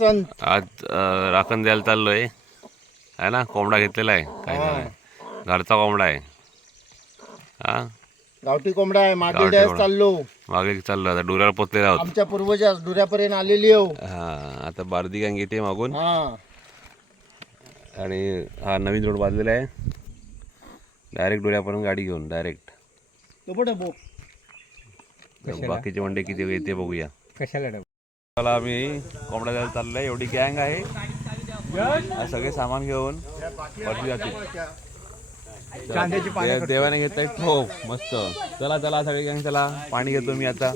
आज राखण द्यायला चाललोय. आहे ना? कोंबडा घेतलेला आहे. काय झालंय घरचा कोंबडा आहे. हा? गावठी कोंबडा आहे. मागे गावठी द्यायला कोंबडा. चाललो. मागे चाललो. आता डोऱ्यावर पोचलेला आहोत. आमच्या पूर्वजा डुऱ्यापर्यंत आलेली हो. हा आता बारदी गँग येते मागून. हा. आणि हा नवीन रोड बांधलेला आहे. डायरेक्ट डोऱ्यापर्यंत गाडी घेऊन डायरेक्ट तो. बाकीचे मंडे किती येते बघूया. कशाला मला आम्ही कोंबडा द्यायला चाललोय. एवढी गँग आहे. सगळे सामान घेऊन वरती देवाने घेतलाय. ठोक मस्त. चला चला सगळे गँग चला. पाणी घेतो मी आता.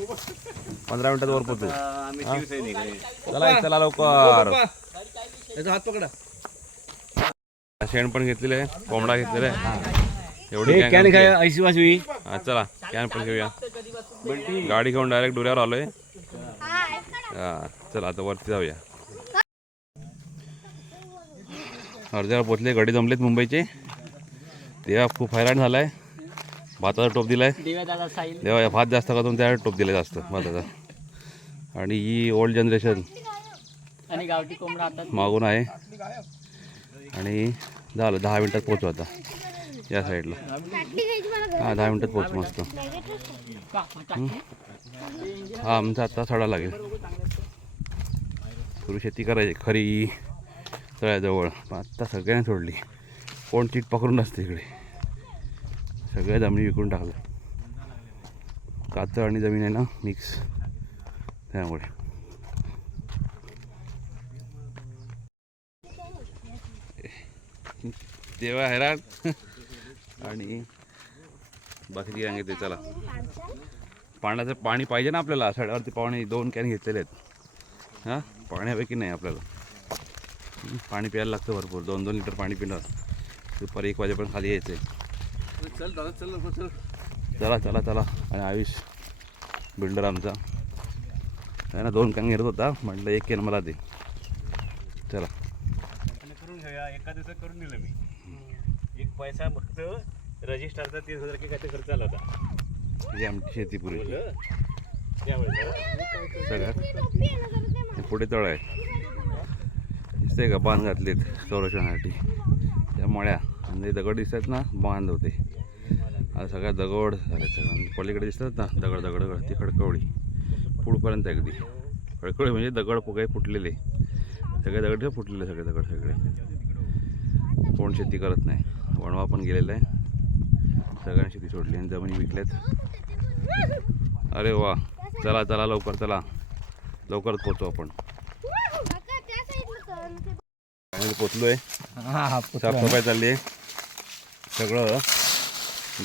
पंधरा मिनिटात वर हा? चला चला लवकर. हात पकडा. शेण पण घेतलेलं आहे. कोंबडा घेतलेला आहे. एवढी कॅन काय. ऐशी वाजवी. हा चला. कॅन पण घेऊया. गाडी घेऊन डायरेक्ट डोऱ्यावर आलोय. हा चला आता वरती जाऊया. अर्ध्यावर पोचले गडी जमलेत मुंबईचे. तेव्हा खूप हैराण झालाय. भाताचा टोप दिलाय. तेव्हा या भात जास्त खातून त्या टोप दिलाय जास्त भाताचा. आणि ही ओल्ड जनरेशन आणि गावठी कोंबडा आता मागून आहे. आणि झालं दहा मिनटात पोचू आता. या साईडला. हा दहा मिनटात पोचू मस्त. हा आमचा आता सडा लागेल. सुरू शेती करायची खरी. तळ्याजवळ पण आत्ता सगळ्यांनी सोडली. कोण चीट पकडून असते इकडे. सगळ्या जमिनी विकून टाकलं कातळ आणि जमीन आहे ना मिक्स त्यामुळे. देवा हैराण. आणि बाकीची गँग येते चला. पाण्याचं पाणी पाहिजे ना आपल्याला सड्यावरती पाणी दोन कॅन घेतलेले आहेत. हां? पाण्यापैकी नाही आपल्याला. पाणी प्यायला लागतं भरपूर. दोन दोन लिटर पाणी पिणार दुपारी एक वाजेपर्यंत खाली यायचं चल दादा चल चल. चला चला चला. आणि आयुष बिल्डर आमचा. आहे ना दोन कॅन घेत होता. म्हटलं एक कॅन मला दे. चला. करून घेऊया. एका दिवसात करून दिलं मी. पैसा फक्त रजिस्टरचा तीस हजार की काय खर्च आला होता. ही आमची शेती पुरी त्यावेळेस सगळ्यात. हे पुढे तळ आहे. दिसतंय का बांध घातलेत संरक्षणासाठी? त्या मळ्या. आणि दगड दिसतात ना बांध होते. आता सगळ्या दगड झाले सगळं आणि पलीकडे दिसतात ना दगड दगड दगड. ती खडकवळी. पुढपर्यंत अगदी. खडकवळी म्हणजे दगड काही फुटलेले. सगळे दगड फुटलेले सगळे दगड सगळे. कोण शेती करत नाही. वणवा पण गेलेला आहे. सगळ्यांनी शेती सोडली आणि जमिनी विकल्यात. अरे वा. चला चला लवकर चला. लवकरच पोचू आपण. पोचलोय. हा हा साफसफाई चालली आहे. सगळं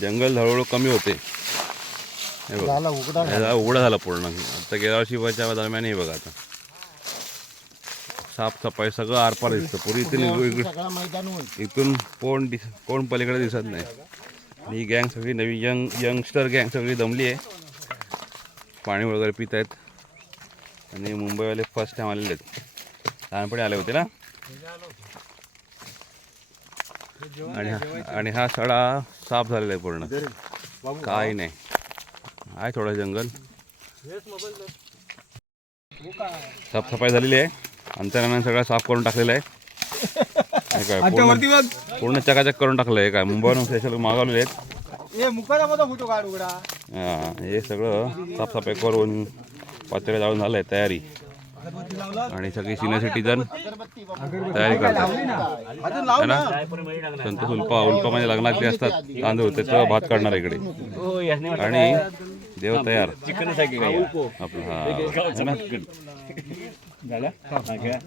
जंगल हळूहळू कमी होते. हे बघ. उघडा झालं. पूर्ण. आता गेल्या वर्षी शिवाच्या दरम्यान हे बघा आता. साफसफाई सगळं आरपार दिसतं. पुरी इथून होईल इथून कोण दिस कोण पलीकडे दिसत नाही. आणि ही गँग सगळी नवी यंग यंगस्टर गँग सगळी जमली आहे. पाणी वगैरे पित आहेत. आणि मुंबईवाले फर्स्ट टाइम आलेले आहेत. लहानपणी आले होते ना? आणि हा- आणि हा सडा साफ झालेला आहे पूर्ण. काही नाही. आहे थोडं जंगल. साफसफाई झालेली आहे. अंतरानं सगळं साफ करून टाकलेलं आहे. काय पूर्ण पूर्ण चकाचक करून टाकलं आहे काय मुंबईवरून स्पेशल मागवलेले आहेत. हा, हे सगळं साफसफाई करून पाचऱ्या जाळून झालं आहे तयारी. आणि सगळी सिनियर सिटीजन तयारी करतात. है ना? संतोष उल्पा उल्पा म्हणजे लग्नात जे असतात तांदूळ त्याचं भात काढणार इकडे. आणि देव तयार. आपलं हा है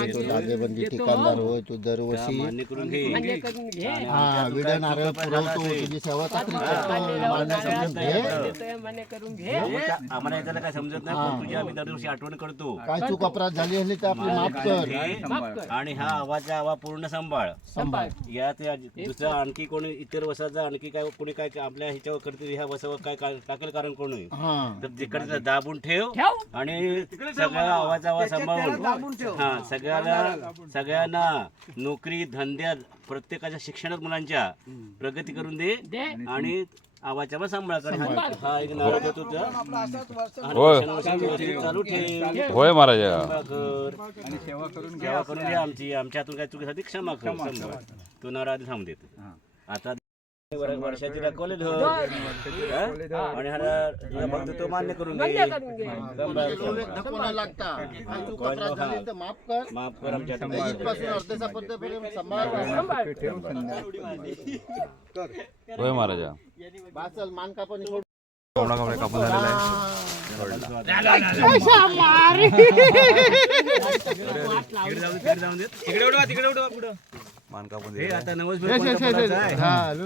ठिकाणदार होय. तू दरवर्षी मान्य करून घे. मान्य करून घे. हा विडा नारळ पुरवतो तुझी सेवा करतो. मान्य करून घे. देतोय मान्य करून घे. आम्हाला याच्याला काय समजत नाही पण तुझी आम्ही दरवर्षी आठवण करतो. काय चूक अपराध झाली असली तर आपली माफ कर. आणि हा आवाजा आवा पूर्ण सांभाळ. सांभाळ. यात या दुसरा आणखी कोणी इतर वसाचा आणखी काय कोणी काय आपल्या ह्याच्यावर करते ह्या वसावर काय का- टाकेल कारण कोणी हा तर तिकडे दाबून ठेव ठेव. आणि सगळा आवाज आवाज सांभाळून हा सगळ्याला सगळ्यांना नोकरी धंद्यात प्रत्येकाच्या शिक्षणात मुलांच्या प्रगती करून दे आणि आवाजच्या पण सांभाळ. कर हा- हा एक. वर्षानुवर्षे व्यवस्थित चालू ठेव. होय महाराज. सेवा करून सेवा करून घे आमची. आमच्या हातून काय चुकीसाठी क्षमा कर. तू आधी थांब देत. आता वर्षाची दाखवले धर हा? आणि तुझा भक्त तो मान्य करून माफ कर. माफ कर आमच्या महाराजा. बासल मान कापणी कोंबडा कोंबडा कापून झालेला आहे. तिकडे उडवा तिकडे उडवा पुढं. मान कापून हे दिलेला आता नवस फेर कोणता बोलायचा आहे?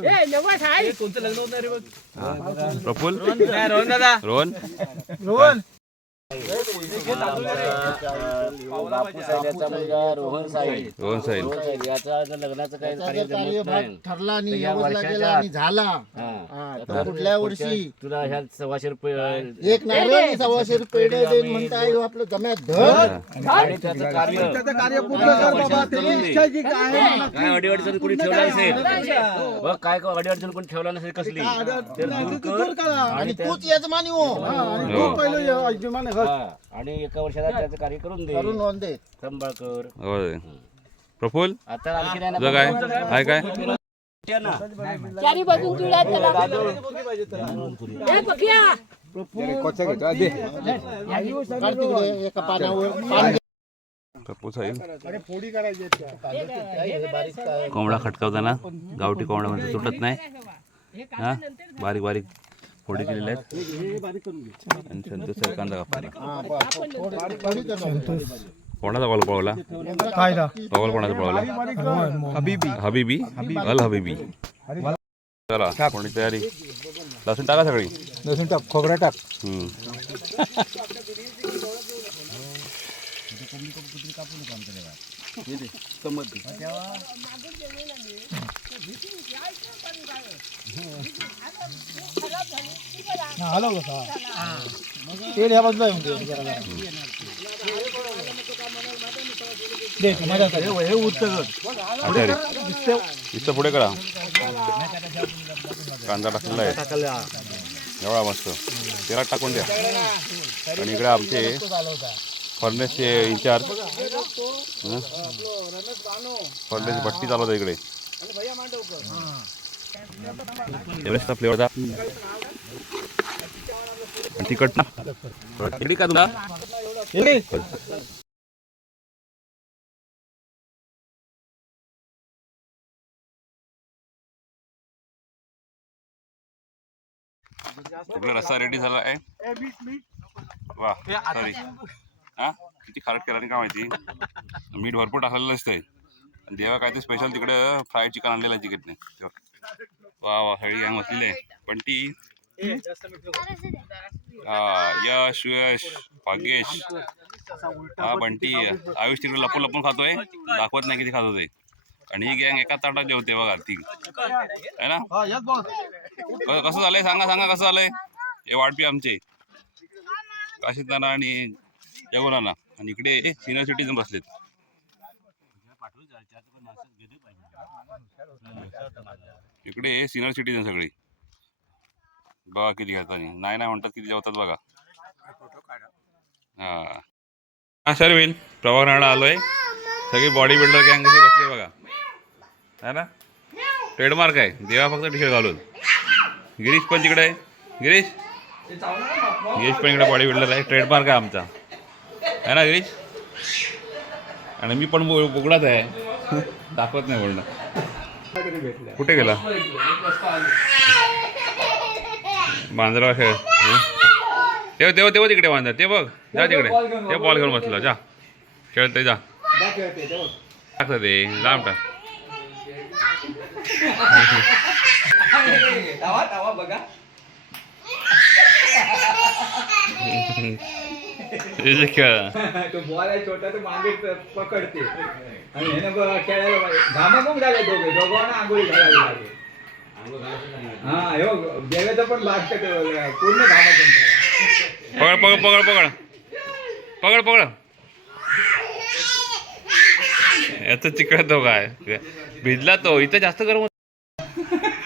ए, नवस आहे. कोणतं लग्न होत नाही रे बघ? आहे. प्रफुल्ल? नाही, रोहन दादा. रोहन? रोहन? रोहन साहेब रोहन साहेब याचा लग्नाचं काही त्याचा कार्य नाही ठरला आणि आणि झाला हा. हा, आता तर पुढल्या वर्षी तुला ह्या सव्वाशे रुपये एक नारळ आणि सव्वाशे रुपये देईन म्हणता आई आपलं जम्यात धर आणि त्याचं कार्य काय अडीअडचण कोणी ठेवला नसेल बघ काय अडीअडचण कोणी ठेवला नसेल कसली तर दूर कर आणि आणि त्या- तूच यजमानी हो हो. हा. आणि एका वर्षात त्याचं कार्य करून दे. करून नोंद दे सांभाळ कर होय प्रफुल्ल आता आणखी नाही ना तुझं काय आहे काय? ठेव ना. चारी बाजून तुला त्याला ए, पक्या. काढ तिकडे एका पानावर पान प्रफुल साहेब. घे. बारीक काय? कोंबडा खटकावताना. गावठी कोंबडा म्हणजे तुटत नाही. हा? बारीक बारीक. फोडी केलेल्या आहेत. आणि संतोष साहेब कांदा कापताना. हा. कोणाचा कॉल पळवला कॉल कोणाचा पळवला हबीबी. हबीबी? अल हबीबी. चला कोणी तयारी? लसूण टाका सगळी. लसूण टाक खोबरा टाक. हम्म. हलव तेल ह्या बाजूला येऊन दे इथं पुढे करा कांदा टाकलेला आहे. एवढा मस्त. तेलात टाकून द्या. आणि इकडे आमचे फर्नेसचे इन्चार्ज फर्नेस भट्टी चालवत इकडे. एवढेच आणि तिखट ना. का तुला? आपला रस्सा रेडी झाला आहे. वा सॉरी हा? किती खारट केला नाही का माहिती? मीठ भरपूर टाकलेलं असतंय देवा काय ते स्पेशल तिकडे फ्राईड चिकन आणलेलं आहे चिकन नाही वा वा सगळी गँग बसलेली आहे. पण ती हा यश यश भाग्येश. हा बंटी आयुष तिकडे लपून लपून खातोय. दाखवत नाही किती खात होते आणि ही गँग एका ताटात जेवते बघा ती. है ना? कसं झालंय? सांगा सांगा कसं झालंय? हे वाढपी आमचे. काशीद नाना आणि जगोनाना. आणि इकडे सिनियर सिटीजन बसलेत. इकडे सिनियर सिटीजन सगळी. बघा किती घेतात नाही नाही म्हणतात किती जेवतात बघा. हा. सर होईल प्रभाग राणा आलोय. सगळी बॉडी बिल्डर गँग कशी बसले बघा. है ना? ट्रेडमार्क आहे. देवा फक्त टी शर्ट घालून. गिरीश पण तिकडे आहे. गिरीश? गिरीश पण इकडे बॉडी बिल्डर आहे. ट्रेडमार्क आहे आमचा. आहे ना गिरीश? आणि मी पण बु- बुगडाच आहे. दाखवत नाही बोलणं. कुठे गेला? बांद्रा खेळ? तेव्हा तेव्हा तेव्हा तिकडे बांधा ते बघ जा तिकडे. ते बॉल घेऊन बसला जा. खेळते जा. टाकतं ते लांब टाक. हे जे खेळ. तो बॉल आहे छोटा तो मागे पकडते. आणि हे नको खेळायला पाहिजे. घामाघूम झाले दोघे? दोघांना आंघोळी घालावी लागेल हा हो देवाचं पण लागतं ते पूर्ण घामाघूम झाला. पकड पकड पकड पकड. पकड पकड. याचं चिकट तो काय भिजला तो इथं जास्त गरम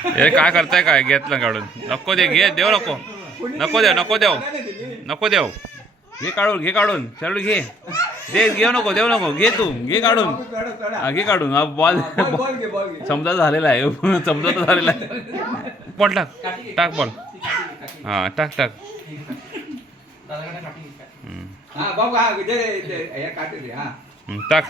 हे काय करताय काय? घेतलं काढून. नको दे घे देव नको. नको देव नको देव. नको देव. घे काढून घे काढून. चालू घे. दे घेऊ नको देऊ नको. घे तू घे काढून. हा, घे काढून. हा बॉल बॉल घे बॉल घे. समजा झालेला आहे. समजा तर झालेला आहे. बॉल टाक. टाक बॉल हा टाक टाक. हा हा हे. हा टाक.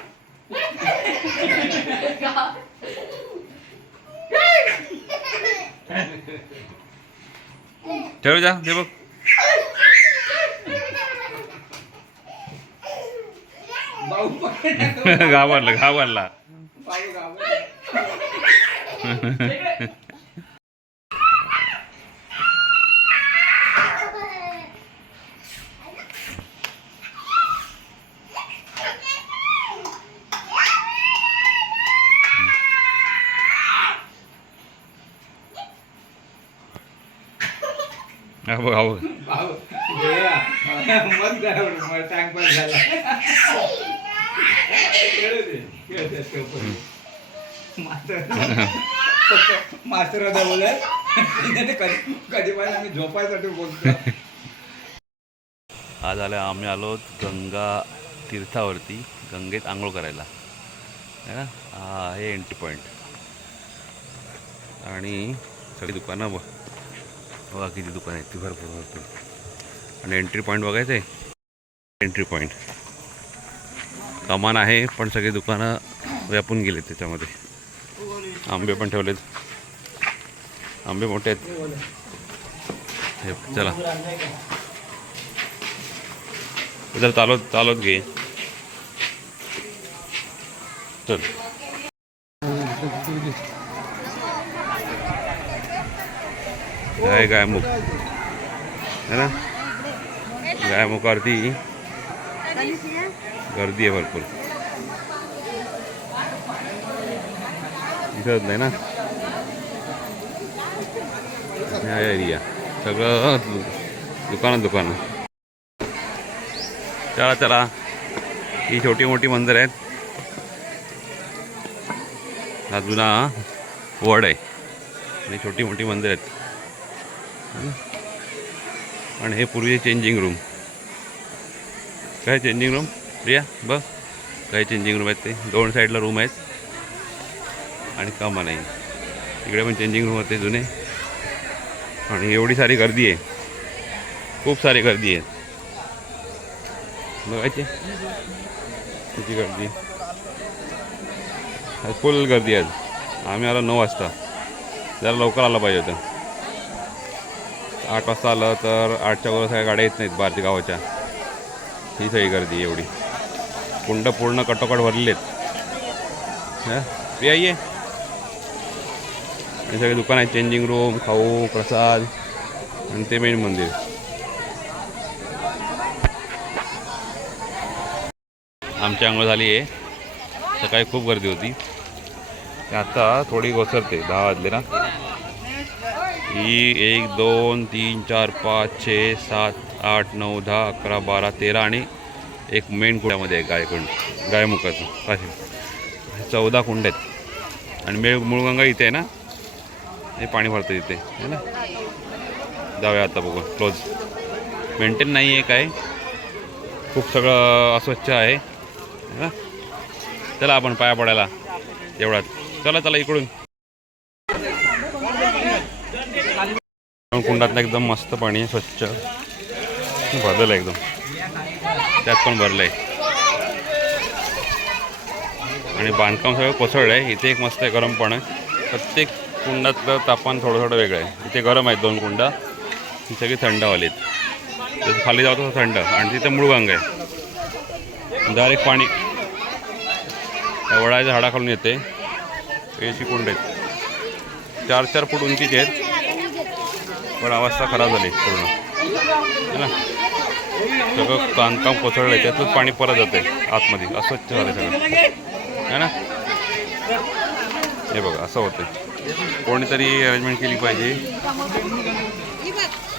ठेव जा दे बघ बाबू पकड घाबरला घाबरला बाबू घाबरला. हा बघ हा बघ बाबू देवा. मस्त झाला बरं, मला टाइमपास झाला खेळू दे, मास्तर कधी कधी पण आम्ही झोपायसाठी बोलतो आज आल्या आम्ही आलो गंगा तीर्थावरती गंगेत आंघोळ करायला. है ना? हा आहे एंट्री पॉईंट आणि सगळी दुकानं बघ. बघा किती दुकानं आहेत ती भरपूर भरपूर. आणि एंट्री पॉईंट बघायचं आहे एंट्री पॉईंट कमान आहे पण सगळी दुकानं व्यापून गेले त्याच्यामध्ये. आंबे पण ठेवलेत. आंबे मोठे आहेत. हे चला. जर चालवत चालवत घे. चल. गाय गायमुख. है ना? गायमुखावरती गर्दी आहे भरपूर. दिसत नाही ना? ह्या एरिया सगळं दुकानात दुकानं दुकानं. चला चला. ही छोटी मोठी मंदिर आहेत. हा जुना वड आहे. आणि छोटी मोठी मंदिर आहेत. आणि हे पूर्वी चेंजिंग रूम काय चेंजिंग रूम प्रिया बघ. काही चेंजिंग रूम आहेत ते. दोन साईडला रूम आहेत. आणि कमा नाही. इकडे पण चेंजिंग रूम होते जुने. आणि एवढी सारी गर्दी आहे. खूप सारी गर्दी आहे. बघायची किती गर्दी आज फुल गर्दी आहे आम्ही आलो नऊ वाजता. जरा लवकर आलं पाहिजे होतं. आठ वाजता आलं तर आठच्या वर सगळ्या गाड्या येत नाहीत बाहेरच्या गावाच्या. ही सगळी गर्दी एवढी. कुंड पूर्ण कटोकट भरले आहेत हां? ये हे सगळे दुकान आहेत. चेंजिंग रूम खाऊ प्रसाद आणि ते मेन मंदिर. आमच्या आंघोळ झाली आहे. सकाळी खूप गर्दी होती. आता थोडी घोसरते. दहा वाजले ना. ही एक दोन तीन चार पाच छे सात आठ नऊ दहा अकरा बारा तेरा आणि एक मेन कुंड्यामध्ये आहे गायकुंड. गायमुखाचं. पाशी चौदा कुंड आहेत. आणि मेळ मुळगंगा इथे आहे ना? हे पाणी भरतं इथे. है ना? जाऊया आता बघू क्लोज मेंटेन नाही आहे काय खूप सगळं अस्वच्छ आहे. ना? चला आपण पाया पडायला. एवढ्यात चला चला इकडून. कुंडातलं एकदम मस्त पाणी आहे स्वच्छ. भरलेलं आहे एकदम. त्यात पण भरलं आहे आणि बांधकाम सगळं कोसळलं आहे इथे एक मस्त आहे गरम पण आहे. प्रत्येक कुंडातलं तापमान थोडं थोडं वेगळं आहे. इथे गरम आहेत दोन कुंडा. ही सगळी थंडवाली आहेत जसं खाली जातो थंड. आणि तिथे मुळगंग आहे. डायरेक्ट पाणी. त्या वडाच्या झाडाखालून येते. याची कुंड आहेत. चार चार फूट उंचीचे आहेत. पण अवस्था खराब झाली पूर्ण. है ना? सगळं बांधकाम कोसळलं आहे त्यातच पाणी परत जाते आतमध्ये. अस्वच्छ झालं सगळं. है ना? हे बघा असं होतं कोणीतरी अरेंजमेंट केली पाहिजे.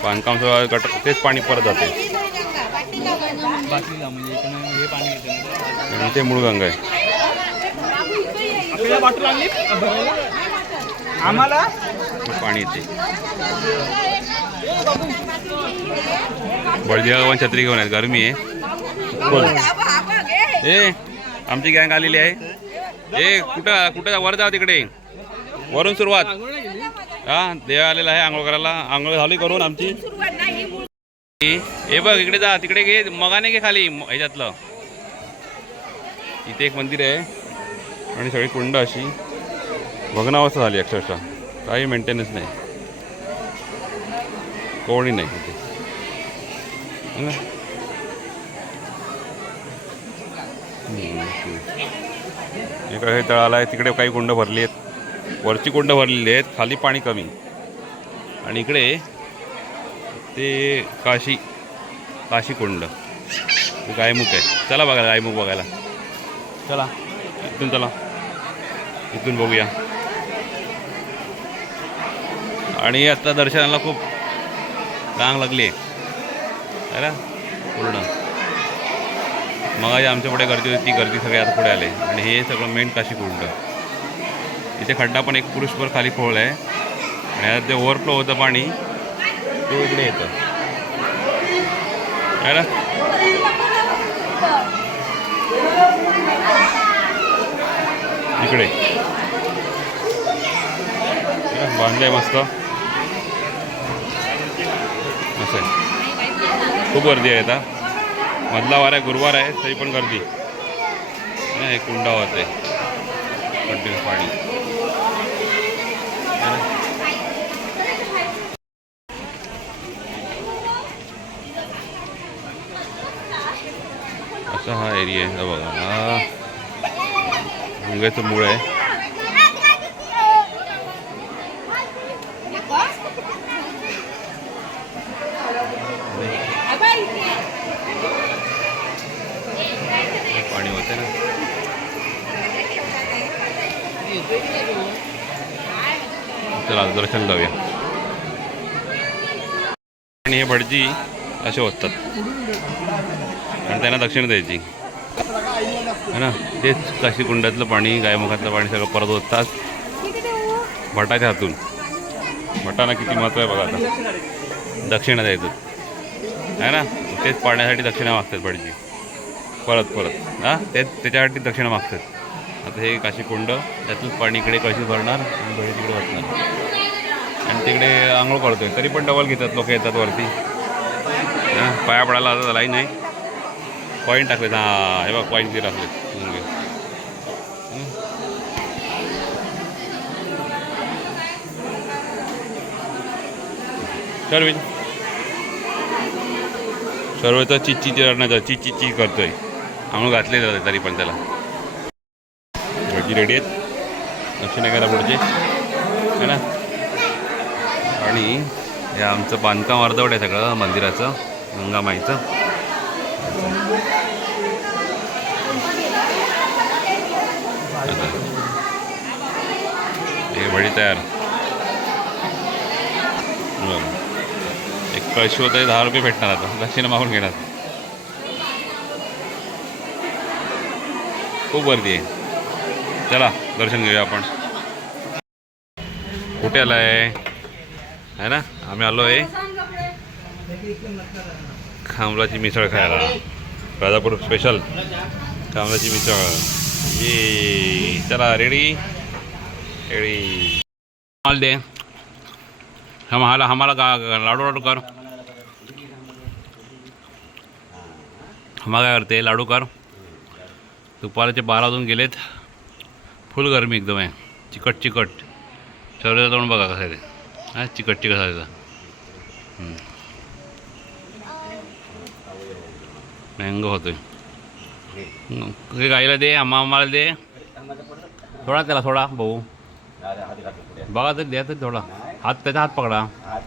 बांधकाम सगळं गट तेच पाणी परत जाते आणि ते मुळगंगा आहे. आम्हाला? पाणी येते बळदेवान छत्री घेऊन आहेत. गरमी आहे. ए आमची गँग आलेली आहे. ए कुठं कुठं वर जा तिकडे. वरून सुरुवात. हा देव आलेला आहे आंघोळ करायला आंघोळ झाली करून आमची. ए बघ इकडे जा. तिकडे घे. मगाने घे खाली. ह्याच्यातलं. इथे एक मंदिर आहे. आणि सगळी कुंड अशी. भग्नावस्था झाली अक्षरशः. काही मेंटेनन्स नाही. कोणी नाही तिथे इकडे हे तळाला आहे तिकडे काही कुंड भरली आहेत. वरची कुंड भरलेली आहेत खाली पाणी कमी. आणि इकडे ते काशी काशी कुंड. गायमुख आहे. चला बघायला गायमुख बघायला. चला. इथून चला. इथून बघूया. आणि आता दर्शनाला खूप रांग लागली. आहे ना? पूर्ण. मग आमच्या पुढे गर्दी होती ती गर्दी सगळे आता पुढे आले. आणि हे सगळं मेन काशी कुंड इथे खड्डा पण एक पुरुषभर खाली खोळ आहे. आणि आता ते ओव्हरफ्लो होतं पाणी ते इकडे येतं. आहे ना? इकडे. बांधलंय मस्त असं आहे. खूप गर्दी आहे आता मधला वार आहे गुरुवार आहे तरी पण गर्दी. हे कुंडा होते आहे कंटिन्यू पाणी. असा हा एरिया आहे बघा. हा. मुंग्याचं मूळ आहे. चला दर्शन जाऊया आणि हे भटजी असे होतात आणि त्यांना दक्षिण द्यायची. है ना? तेच काशी कुंडातलं पाणी गायमुखातलं पाणी सगळं परत होतात भटाच्या हातून. भटांना किती महत्त्व आहे बघा आता. दक्षिणा द्यायचं. आहे ना? तेच पाण्यासाठी दक्षिणा मागतात भटजी. परत परत. हां? तेच त्याच्यासाठी दक्षिणा मागतात. आता हे काशी कुंड त्यातून पाणी इकडे कशी भरणार आणि भडी तिकडे वाचणार आणि तिकडे आंघोळ करतोय. तरी पण डबल घेतात लोक येतात वरती. हां पाया पडायला आता लाईन नाही पॉईंट टाकलेत. हां हे बघ पॉईंट ते टाकलेत मुंगे सर्व सर्व तर चिच्ची चिरण्याचं चिच्ची ची करतोय. आंघोळ घातले जाते तरी पण त्याला. जी रेडी आहेत. दक्षिण घ्यायला पुढचे. है ना? आणि हे आमचं बांधकाम अर्धवट आहे सगळं मंदिराचं गंगामाईचं. हे भडी तयार. एक कळशी होतं दहा रुपये भेटणार आता. दक्षिण मागून घेणार. खूप गर्दी आहे. चला दर्शन घेऊया आपण. कुठे आला आहे है ना? आम्ही आलो आहे खांबलाची मिसळ खायला. राजापूर स्पेशल खांबलाची मिसळ. ये चला रेडी रेडी माल दे. हम हाला हमारा गा- लाडू लाडू कर. हमा काय करते? लाडू कर. दुपारचे बारा वाजून गेलेत. फुल गरमी एकदम आहे. चिकट चिकट शरीराचं तोंड बघा कसं ते. हाँ चिकट चिकट आहे मँगो होतोय हम्म. हे गाईला दे, आम्हा आम्हाला दे. थोडा त्याला, थोडा, भाऊ. बघा तरी द्या थोडा. हात त्याचा हात पकडा. हात